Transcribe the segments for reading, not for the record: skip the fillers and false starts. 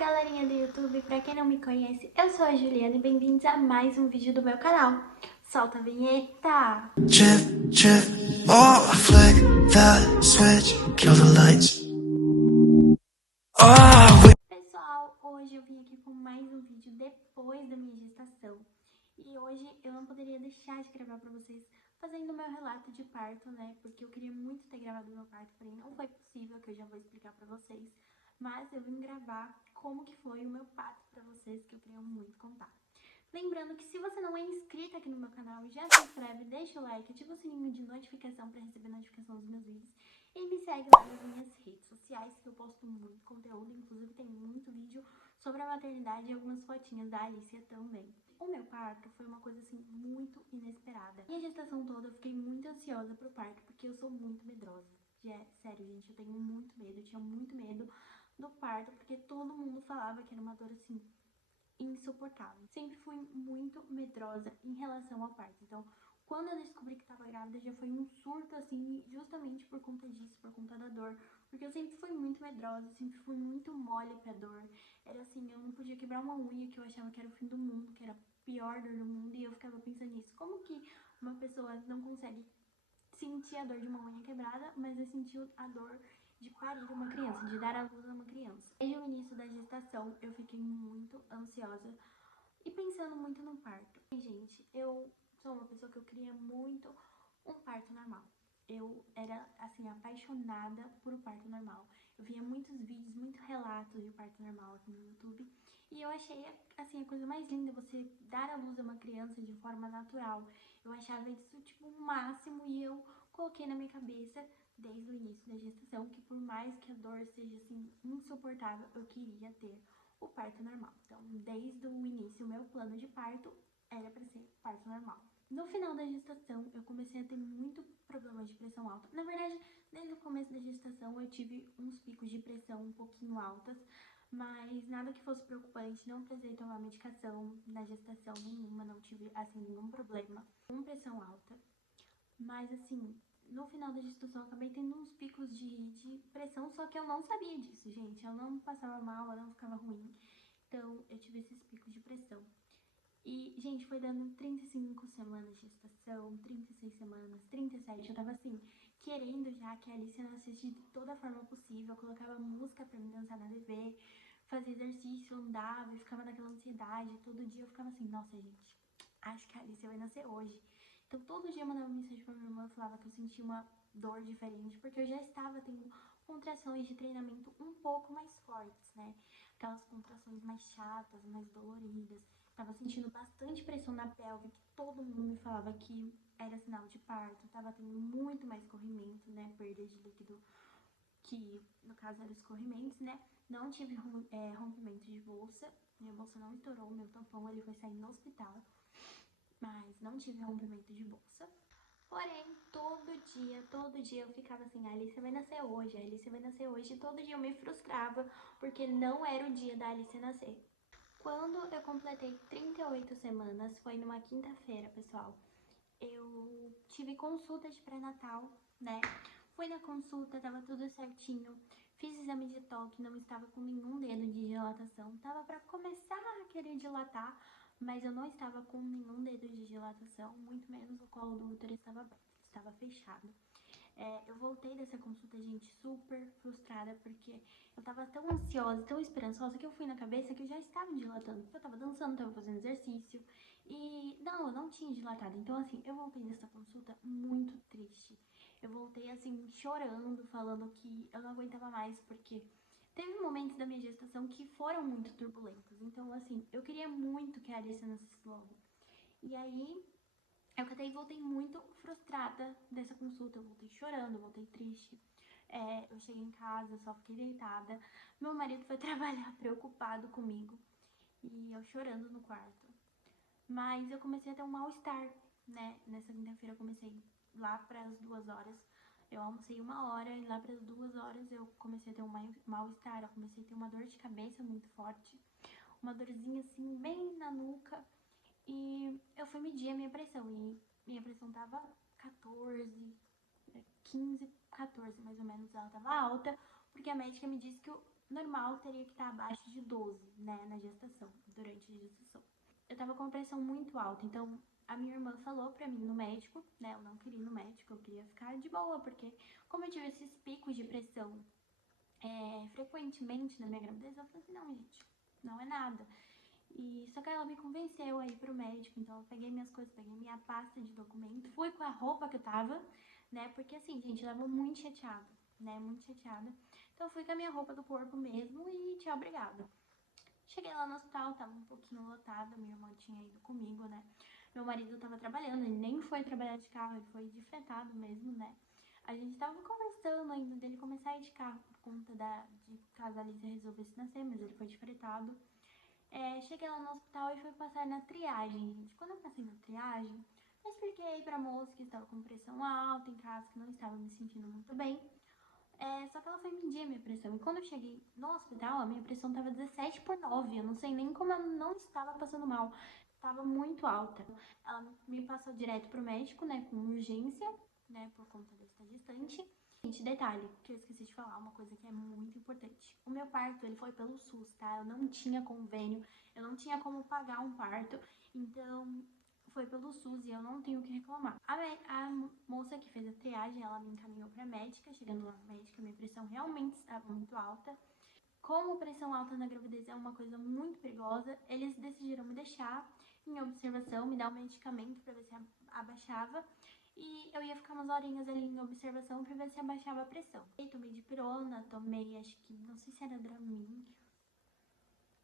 Galerinha do YouTube, pra quem não me conhece, eu sou a Juliana e bem-vindos a mais um vídeo do meu canal. Solta a vinheta! Drip, drip, oh, flick that switch, kill the lights. Oh, Pessoal, hoje eu vim aqui com mais um vídeo depois da minha gestação. E hoje eu não poderia deixar de gravar pra vocês fazendo o meu relato de parto, né? Porque eu queria muito ter gravado o meu parto, porém não foi possível, que eu já vou explicar pra vocês. Mas eu vim gravar como que foi o meu parto pra vocês, que eu queria muito contar. Lembrando que se você não é inscrito aqui no meu canal, já se inscreve, deixa o like, ativa o sininho de notificação para receber notificação dos meus vídeos e me segue lá nas minhas redes sociais, que eu posto muito conteúdo, inclusive tem muito vídeo sobre a maternidade e algumas fotinhas da Alicia também. O meu parto foi uma coisa assim muito inesperada. E a gestação toda eu fiquei muito ansiosa pro parto, porque eu sou muito medrosa. Sério, gente, eu tenho muito medo, eu tinha muito medo do parto, porque todo mundo falava que era uma dor assim insuportável. Sempre fui muito medrosa em relação ao parto. Então, quando eu descobri que estava grávida, já foi um surto, assim, justamente por conta disso, por conta da dor. Porque eu sempre fui muito medrosa, sempre fui muito mole pra dor. Era assim, eu não podia quebrar uma unha, que eu achava que era o fim do mundo, que era a pior dor do mundo, e eu ficava pensando nisso. Como que uma pessoa não consegue sentir a dor de uma unha quebrada, mas eu senti a dor de parir uma criança, de dar à luz a uma criança. Desde o início da gestação, eu fiquei muito ansiosa e pensando muito no parto. E, gente, eu sou uma pessoa que eu queria muito um parto normal. Eu era, assim, apaixonada por um parto normal. Eu via muitos vídeos, muitos relatos de parto normal aqui no YouTube. E eu achei, assim, a coisa mais linda, você dar à luz a uma criança de forma natural. Eu achava isso, tipo, o máximo, e eu coloquei na minha cabeça, desde o início da gestação, que por mais que a dor seja, assim, insuportável, eu queria ter o parto normal. Então, desde o início, o meu plano de parto era para ser parto normal. No final da gestação, eu comecei a ter muito problema de pressão alta. Na verdade, desde o começo da gestação, eu tive uns picos de pressão um pouquinho altas, mas nada que fosse preocupante. Não precisei tomar medicação na gestação nenhuma, não tive, assim, nenhum problema com pressão alta. Mas, assim, no final da gestação eu acabei tendo uns picos de pressão, só que eu não sabia disso, gente. Eu não passava mal, eu não ficava ruim. Então, eu tive esses picos de pressão. E, gente, foi dando 35 semanas de gestação, 36 semanas, 37. Eu tava, assim, querendo já que a Alicia nascesse de toda forma possível. Eu colocava música pra me dançar na TV, fazia exercício, andava e ficava naquela ansiedade. Todo dia eu ficava assim, nossa, gente, acho que a Alicia vai nascer hoje. Então, todo dia eu mandava mensagem pra minha irmã, eu falava que eu sentia uma dor diferente, porque eu já estava tendo contrações de treinamento um pouco mais fortes, né? Aquelas contrações mais chatas, mais doloridas. Tava sentindo bastante pressão na pelve, que todo mundo me falava que era sinal de parto. Tava tendo muito mais corrimento, né? Perda de líquido, que no caso eram escorrimentos, né? Não tive rompimento de bolsa. Minha bolsa não estourou, meu tampão ele foi sair no hospital, mas não tive rompimento de bolsa. Porém, todo dia eu ficava assim, a Alicia vai nascer hoje, a Alicia vai nascer hoje. E todo dia eu me frustrava, porque não era o dia da Alicia nascer. Quando eu completei 38 semanas, foi numa quinta-feira, pessoal, eu tive consulta de pré-natal, né? Fui na consulta, tava tudo certinho. Fiz exame de toque, não estava com nenhum dedo de dilatação. Tava pra começar a querer dilatar, mas eu não estava com nenhum dedo de dilatação, muito menos o colo do útero estava aberto, estava fechado. Eu voltei dessa consulta, gente, super frustrada, porque eu tava tão ansiosa, tão esperançosa, que eu fui na cabeça que eu já estava dilatando. Eu tava dançando, tava fazendo exercício, e não, eu não tinha dilatado. Então, assim, eu voltei dessa consulta muito triste. Eu voltei, assim, chorando, falando que eu não aguentava mais, porque teve momentos da minha gestação que foram muito turbulentos. Então, assim, eu queria muito que a Alicia nascesse logo. E aí, eu até voltei muito frustrada dessa consulta. Eu voltei chorando, eu voltei triste. Eu cheguei em casa, só fiquei deitada. Meu marido foi trabalhar preocupado comigo. E eu chorando no quarto. Mas eu comecei a ter um mal-estar, né? Nessa quinta-feira eu comecei lá para as 2 horas. Eu almocei 1 hora e lá para as 2 horas eu comecei a ter um mal-estar. Eu comecei a ter uma dor de cabeça muito forte. Uma dorzinha assim, bem na nuca. E eu fui medir a minha pressão. E minha pressão tava 14, 15, 14 mais ou menos. Ela tava alta, porque a médica me disse que normal teria que estar abaixo de 12, né, na gestação, durante a gestação. Eu tava com uma pressão muito alta, então a minha irmã falou pra mim no médico, né, eu não queria ir no médico, eu queria ficar de boa, porque como eu tive esses picos de pressão frequentemente na minha gravidez, eu falei assim, não, gente, não é nada. E só que ela me convenceu a ir pro médico, então eu peguei minhas coisas, peguei minha pasta de documento, fui com a roupa que eu tava, né, porque assim, gente, eu tava muito chateada, né, muito chateada. Então eu fui com a minha roupa do corpo mesmo e tchau, obrigada. Cheguei lá no hospital, tava um pouquinho lotada, minha irmã tinha ido comigo, né. Meu marido tava trabalhando, ele nem foi trabalhar de carro, ele foi de fretado mesmo, né. A gente tava conversando ainda dele começar a ir de carro por conta de caso a Alicia resolvesse nascer, mas ele foi de fretado. Cheguei lá no hospital e fui passar na triagem, gente. Quando eu passei na triagem, eu expliquei pra moça que estava com pressão alta em casa, que não estava me sentindo muito bem. Só que ela foi medir a minha pressão. E quando eu cheguei no hospital, a minha pressão estava 17/9. Eu não sei nem como eu não estava passando mal. Estava muito alta. Ela me passou direto pro médico, né, com urgência, né, por conta de estar gestante. Gente, detalhe, que eu esqueci de falar, uma coisa que é muito importante. O meu parto, ele foi pelo SUS, tá? Eu não tinha convênio, eu não tinha como pagar um parto, então foi pelo SUS e eu não tenho o que reclamar. A moça que fez a triagem, ela me encaminhou pra médica. Chegando lá na médica, minha pressão realmente estava muito alta. Como pressão alta na gravidez é uma coisa muito perigosa, eles decidiram me deixar em observação, me dar um medicamento pra ver se abaixava. E eu ia ficar umas horinhas ali em observação pra ver se abaixava a pressão. Eu tomei dipirona, tomei, acho que, não sei se era Dramin.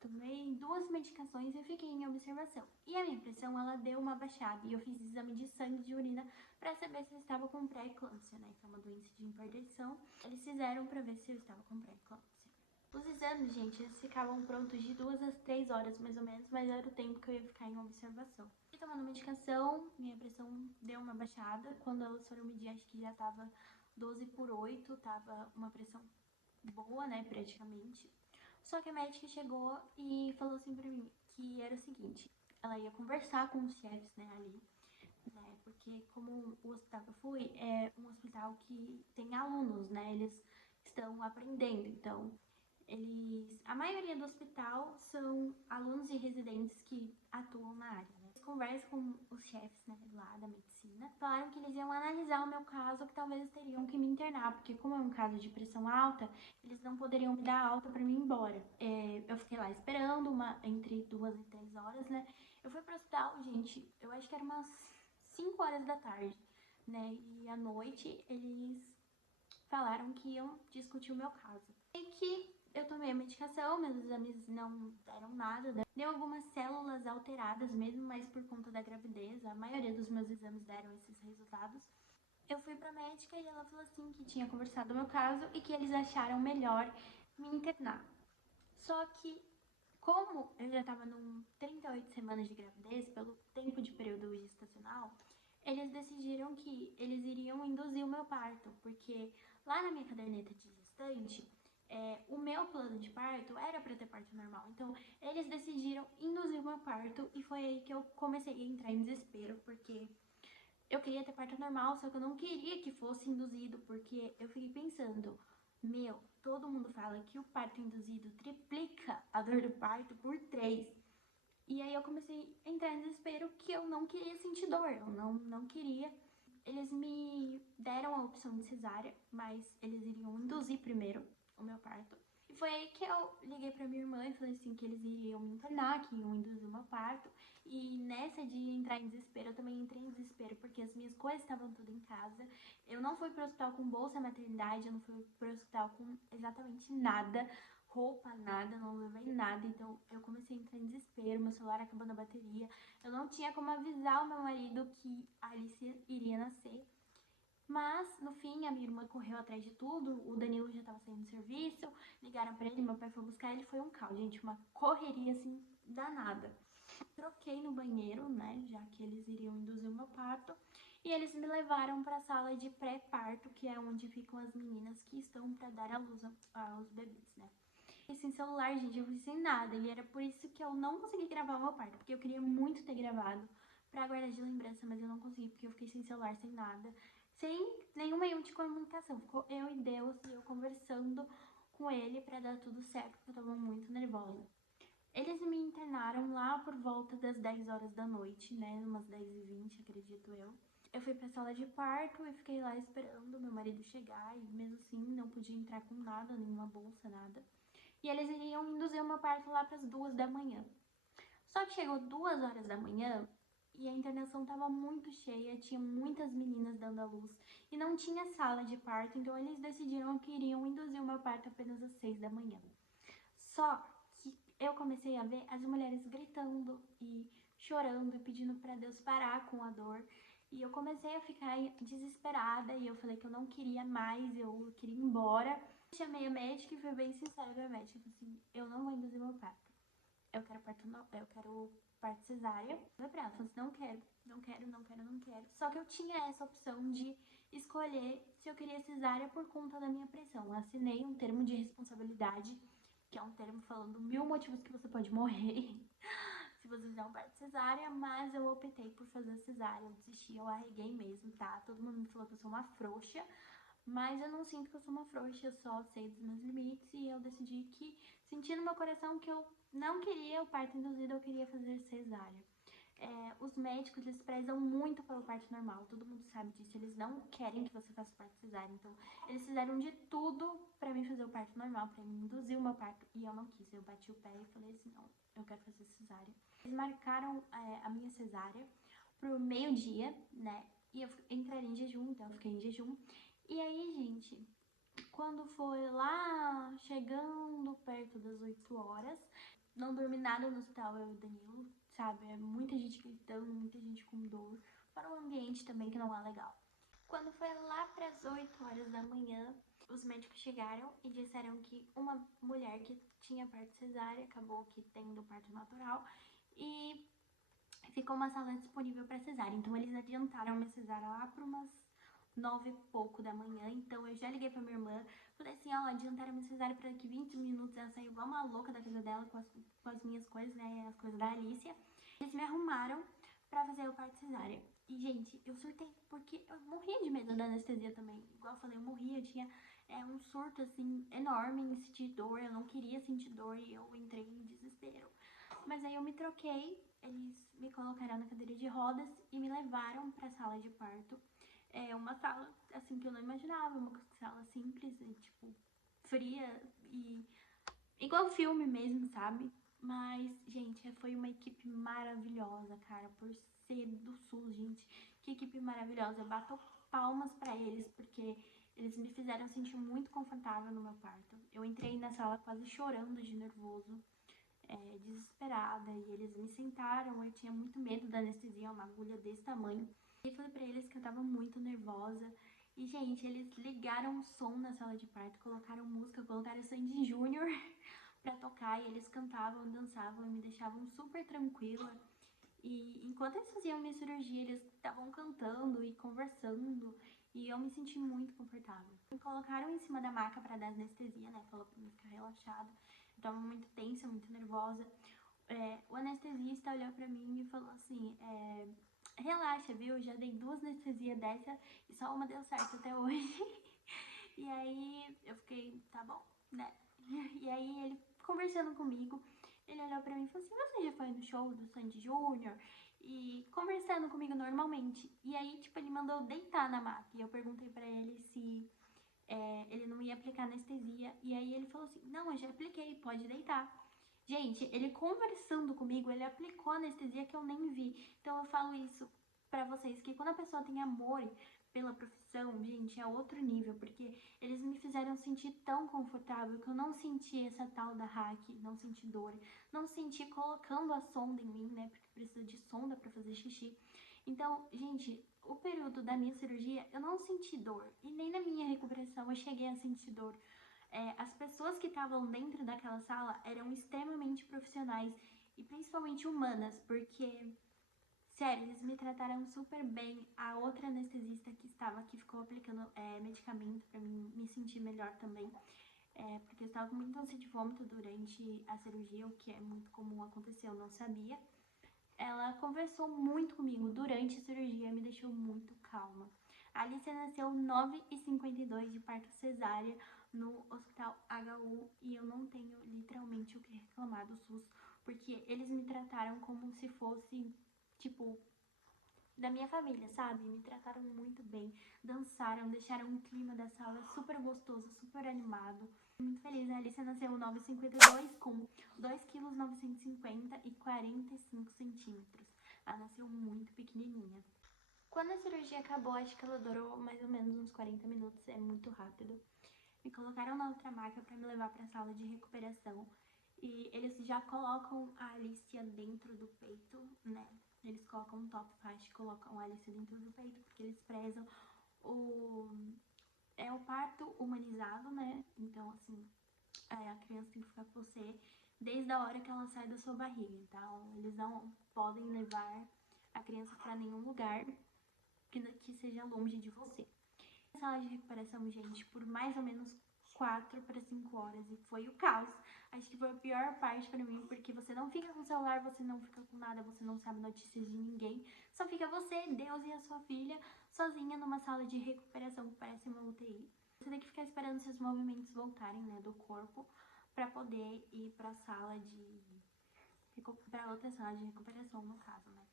Tomei 2 medicações e eu fiquei em observação. E a minha pressão, ela deu uma baixada. E eu fiz exame de sangue e de urina pra saber se eu estava com pré-eclâmpsia, né? Que é uma doença de hipertensão. Eles fizeram pra ver se eu estava com pré-eclâmpsia. Os exames, gente, eles ficavam prontos de 2 às 3 horas, mais ou menos, mas era o tempo que eu ia ficar em observação. E tomando medicação, minha pressão deu uma baixada. Quando elas foram medir, acho que já tava 12/8, tava uma pressão boa, né, praticamente. Só que a médica chegou e falou assim pra mim que era o seguinte, ela ia conversar com os chefes, né, ali, né, porque como o hospital que eu fui é um hospital que tem alunos, né, eles estão aprendendo, então a maioria do hospital são alunos e residentes que atuam na área, né. Eles conversam com os chefes, né, lá da medicina, falaram que eles iam analisar o meu caso, que talvez teriam que me internar, porque como é um caso de pressão alta, eles não poderiam me dar alta pra mim ir embora. Eu fiquei lá esperando entre 2 e 3 horas, né. Eu fui pro hospital, gente, eu acho que era umas 5 horas da tarde, né, e à noite eles falaram que iam discutir o meu caso. E que eu tomei a medicação, meus exames não deram nada, deu algumas células alteradas mesmo, mas por conta da gravidez, a maioria dos meus exames deram esses resultados. Eu fui pra médica e ela falou assim que tinha conversado o meu caso e que eles acharam melhor me internar. Só que, como eu já tava num 38 semanas de gravidez, pelo tempo de período gestacional, eles decidiram que eles iriam induzir o meu parto, porque lá na minha caderneta de gestante, o meu plano de parto era para ter parto normal. Então, eles decidiram induzir o meu parto e foi aí que eu comecei a entrar em desespero, porque eu queria ter parto normal, só que eu não queria que fosse induzido, porque eu fiquei pensando, meu, todo mundo fala que o parto induzido triplica a dor do parto por 3. E aí eu comecei a entrar em desespero que eu não queria sentir dor, eu não queria. Eles me deram a opção de cesárea, mas eles iriam induzir primeiro o meu parto. E foi aí que eu liguei pra minha irmã e falei assim que eles iriam me internar, que iam induzir o meu parto. E nessa de entrar em desespero, eu também entrei em desespero, porque as minhas coisas estavam tudo em casa. Eu não fui pro hospital com bolsa maternidade, eu não fui pro hospital com exatamente nada, roupa, nada, não levei nada. Então eu comecei a entrar em desespero, meu celular acabando a bateria. Eu não tinha como avisar o meu marido que a Alicia iria nascer. Mas, no fim, a minha irmã correu atrás de tudo, o Danilo já tava saindo do serviço, ligaram pra ele, meu pai foi buscar ele, foi um caos, gente, uma correria, assim, danada. Troquei no banheiro, né, já que eles iriam induzir o meu parto, e eles me levaram pra sala de pré-parto, que é onde ficam as meninas que estão pra dar à luz aos bebês, né. E sem celular, gente, eu fui sem nada, e era por isso que eu não consegui gravar o meu parto, porque eu queria muito ter gravado pra guardar de lembrança, mas eu não consegui, porque eu fiquei sem celular, sem nada, sem nenhum meio de comunicação. Ficou eu e Deus, e eu conversando com ele pra dar tudo certo, porque eu tava muito nervosa. Eles me internaram lá por volta das 10 horas da noite, né? Umas 10h20, acredito eu. Eu fui pra sala de parto e fiquei lá esperando meu marido chegar. E mesmo assim, não podia entrar com nada, nenhuma bolsa, nada. E eles iriam induzir o meu parto lá pras 2 da manhã. Só que chegou 2 horas da manhã e a internação tava muito cheia, tinha muitas meninas dando à luz. E não tinha sala de parto, então eles decidiram que iriam induzir o meu parto apenas às 6 da manhã. Só que eu comecei a ver as mulheres gritando e chorando e pedindo para Deus parar com a dor. E eu comecei a ficar desesperada e eu falei que eu não queria mais, eu queria ir embora. Chamei a médica e fui bem sincera pra médica, assim, eu não vou induzir meu parto. Eu quero parto cesárea. Eu falei pra ela, falei assim, não quero, não quero, não quero, não quero. Só que eu tinha essa opção de escolher se eu queria cesárea por conta da minha pressão. Eu assinei um termo de responsabilidade, que é um termo falando 1000 motivos que você pode morrer se você fizer um parto cesárea, mas eu optei por fazer cesárea, eu desisti, eu arreguei mesmo, tá? Todo mundo me falou que eu sou uma frouxa, mas eu não sinto que eu sou uma frouxa, eu só sei dos meus limites e eu decidi que, senti no meu coração que eu não queria o parto induzido, eu queria fazer cesárea. Os médicos, eles prezam muito pelo parto normal, todo mundo sabe disso, eles não querem que você faça parto cesárea, então eles fizeram de tudo pra mim fazer o parto normal, pra mim induzir o meu parto, e eu não quis, eu bati o pé e falei assim, não, eu quero fazer cesárea. Eles marcaram a minha cesárea pro meio-dia, né, e eu entraria em jejum, então eu fiquei em jejum, e aí, gente, quando foi lá, chegando perto das 8 horas, não dormi nada no hospital, eu e o Danilo, sabe? É muita gente gritando, muita gente com dor, para um ambiente também que não é legal. Quando foi lá para as 8 horas da manhã, os médicos chegaram e disseram que uma mulher que tinha parto cesárea acabou que tendo parto natural e ficou uma sala disponível para cesárea. Então eles adiantaram a minha cesárea lá para umas 9 e pouco da manhã. Então eu já liguei pra minha irmã, falei assim, ó, adiantaram a minha cesárea pra daqui 20 minutos. Ela saiu igual uma louca da casa dela com as minhas coisas, né, as coisas da Alicia. Eles me arrumaram pra fazer o parto cesárea. E, gente, eu surtei porque eu morria de medo da anestesia também. Igual eu falei, eu morria, eu tinha um surto, assim, enorme em sentir dor. Eu não queria sentir dor e eu entrei em desespero. Mas aí eu me troquei, eles me colocaram na cadeira de rodas e me levaram pra sala de parto. É uma sala, assim, que eu não imaginava, uma sala simples, tipo, fria e igual filme mesmo, sabe? Mas, gente, foi uma equipe maravilhosa, cara, por ser do SUS, gente. Que equipe maravilhosa. Eu bato palmas pra eles, porque eles me fizeram sentir muito confortável no meu parto. Eu entrei na sala quase chorando de nervoso, desesperada, e eles me sentaram, eu tinha muito medo da anestesia, uma agulha desse tamanho. E falei pra eles que eu tava muito nervosa. E, gente, eles ligaram o som na sala de parto, colocaram música, colocaram Sandy Júnior pra tocar. E eles cantavam, dançavam e me deixavam super tranquila. E enquanto eles faziam minha cirurgia, eles estavam cantando e conversando. E eu me senti muito confortável. Me colocaram em cima da maca pra dar anestesia, né? Falou pra mim ficar relaxada. Eu tava muito tensa, muito nervosa. O anestesista olhou pra mim e falou assim, relaxa, viu? Já dei 2 anestesias dessa e só uma deu certo até hoje. E aí eu fiquei, tá bom, né? E aí ele conversando comigo, ele olhou pra mim e falou assim, você já foi no show do Sandy Júnior? E conversando comigo normalmente. E aí, tipo, ele mandou eu deitar na maca. E eu perguntei pra ele se ele não ia aplicar anestesia. E aí ele falou assim, não, eu já apliquei, pode deitar. Gente, ele conversando comigo, ele aplicou anestesia que eu nem vi. Então eu falo isso pra vocês, que quando a pessoa tem amor pela profissão, gente, é outro nível, porque eles me fizeram sentir tão confortável que eu não senti essa tal da hack, não senti dor, não senti colocando a sonda em mim, né, porque precisa de sonda pra fazer xixi. Então, gente, o período da minha cirurgia, eu não senti dor, e nem na minha recuperação eu cheguei a sentir dor. As pessoas que estavam dentro daquela sala eram extremamente profissionais e principalmente humanas, porque, sério, eles me trataram super bem. A outra anestesista que estava aqui ficou aplicando medicamento pra mim me sentir melhor também, porque eu estava com muita ânsia de vômito durante a cirurgia, o que é muito comum acontecer, eu não sabia. Ela conversou muito comigo durante a cirurgia, me deixou muito calma. A Alicia nasceu 9h52 de parto cesárea, no Hospital HU e eu não tenho literalmente o que reclamar do SUS, porque eles me trataram como se fosse, tipo, da minha família, sabe? Me trataram muito bem, dançaram, deixaram um clima da sala super gostoso, super animado. Muito feliz, a Alicia nasceu 9,52 com 2,950 kg e 45 centímetros. Ela nasceu muito pequenininha. Quando a cirurgia acabou, acho que ela durou mais ou menos uns 40 minutos, é muito rápido. Me colocaram na outra maca para me levar para a sala de recuperação. E eles já colocam a Alicia dentro do peito, né? Eles colocam um top faixa e colocam a Alicia dentro do peito, porque eles prezam o parto humanizado, né? Então, assim, a criança tem que ficar com você desde a hora que ela sai da sua barriga. Então, eles não podem levar a criança para nenhum lugar que seja longe de você. A sala de recuperação, gente, por mais ou menos 4 para 5 horas e foi o caos. Acho que foi a pior parte pra mim, porque você não fica com o celular, você não fica com nada, você não sabe notícias de ninguém. Só fica você, Deus e a sua filha sozinha numa sala de recuperação que parece uma UTI. Você tem que ficar esperando seus movimentos voltarem, né, do corpo pra poder ir pra sala pra outra sala de recuperação, no caso, né.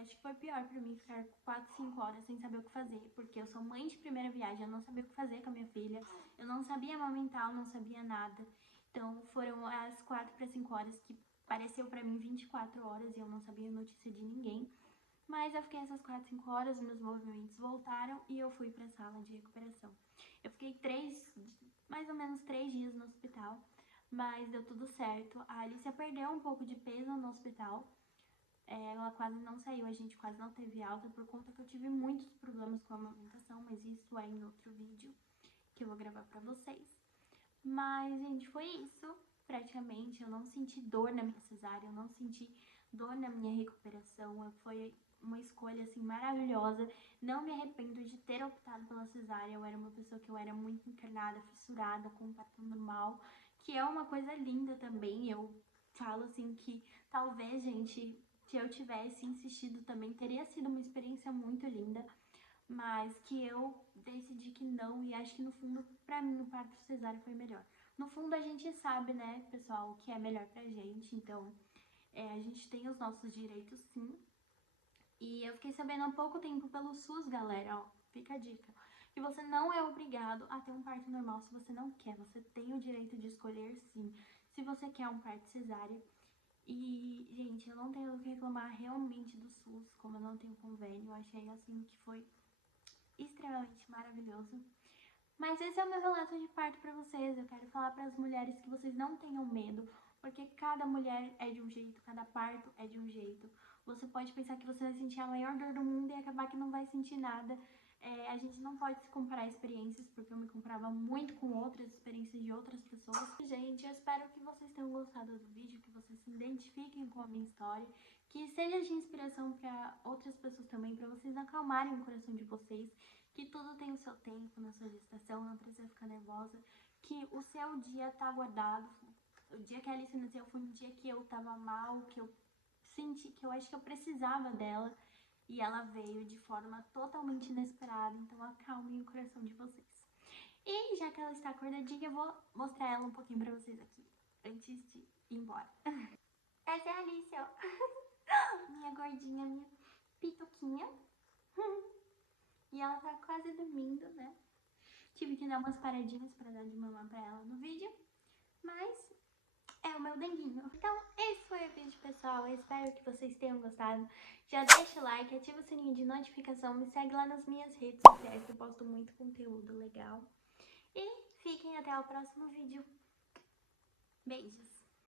Acho que foi pior pra mim ficar 4, 5 horas sem saber o que fazer, porque eu sou mãe de primeira viagem, eu não sabia o que fazer com a minha filha, eu não sabia amamentar, eu não sabia nada. Então foram as 4 para 5 horas que pareceu pra mim 24 horas e eu não sabia notícia de ninguém. Mas eu fiquei essas 4, 5 horas, meus movimentos voltaram e eu fui pra sala de recuperação. Eu fiquei mais ou menos 3 dias no hospital, mas deu tudo certo. A Alicia perdeu um pouco de peso no hospital. Ela quase não saiu, a gente quase não teve alta por conta que eu tive muitos problemas com a amamentação, mas isso é em outro vídeo que eu vou gravar pra vocês. Mas, gente, foi isso, praticamente. Eu não senti dor na minha cesárea, eu não senti dor na minha recuperação. Foi uma escolha, assim, maravilhosa. Não me arrependo de ter optado pela cesárea. Eu era uma pessoa que eu era muito encarnada, fissurada, com um parto normal, que é uma coisa linda também. Eu falo, assim, que talvez, gente, se eu tivesse insistido também, teria sido uma experiência muito linda, mas que eu decidi que não, e acho que no fundo, pra mim, o parto cesárea foi melhor. No fundo, a gente sabe, né, pessoal, o que é melhor pra gente, então a gente tem os nossos direitos, sim. E eu fiquei sabendo há pouco tempo pelo SUS, galera, ó, fica a dica, que você não é obrigado a ter um parto normal se você não quer, você tem o direito de escolher, sim, se você quer um parto cesárea. E, gente, eu não tenho o que reclamar realmente do SUS, como eu não tenho convênio, eu achei, assim, que foi extremamente maravilhoso. Mas esse é o meu relato de parto pra vocês. Eu quero falar para as mulheres que vocês não tenham medo, porque cada mulher é de um jeito, cada parto é de um jeito. Você pode pensar que você vai sentir a maior dor do mundo e acabar que não vai sentir nada. A gente não pode se comparar experiências, porque eu me comparava muito com outras experiências de outras pessoas. Gente, eu espero que vocês tenham gostado do vídeo, que vocês se identifiquem com a minha história, que seja de inspiração para outras pessoas também, para vocês acalmarem o coração de vocês, que tudo tem o seu tempo na sua gestação, não precisa ficar nervosa, que o seu dia tá guardado. O dia que a Alice nasceu foi um dia que eu tava mal, que eu senti, que eu acho que eu precisava dela, e ela veio de forma totalmente inesperada, então acalmem o coração de vocês. E já que ela está acordadinha, eu vou mostrar ela um pouquinho pra vocês aqui, antes de ir embora. Essa é a Alice, ó. Minha gordinha, minha pituquinha. E ela tá quase dormindo, né? Tive que dar umas paradinhas pra dar de mamar pra ela no vídeo, mas é o meu denguinho. Então, esse foi o vídeo, pessoal. Eu espero que vocês tenham gostado. Já deixa o like, ativa o sininho de notificação, me segue lá nas minhas redes sociais, que eu posto muito conteúdo legal. E fiquem até o próximo vídeo. Beijos!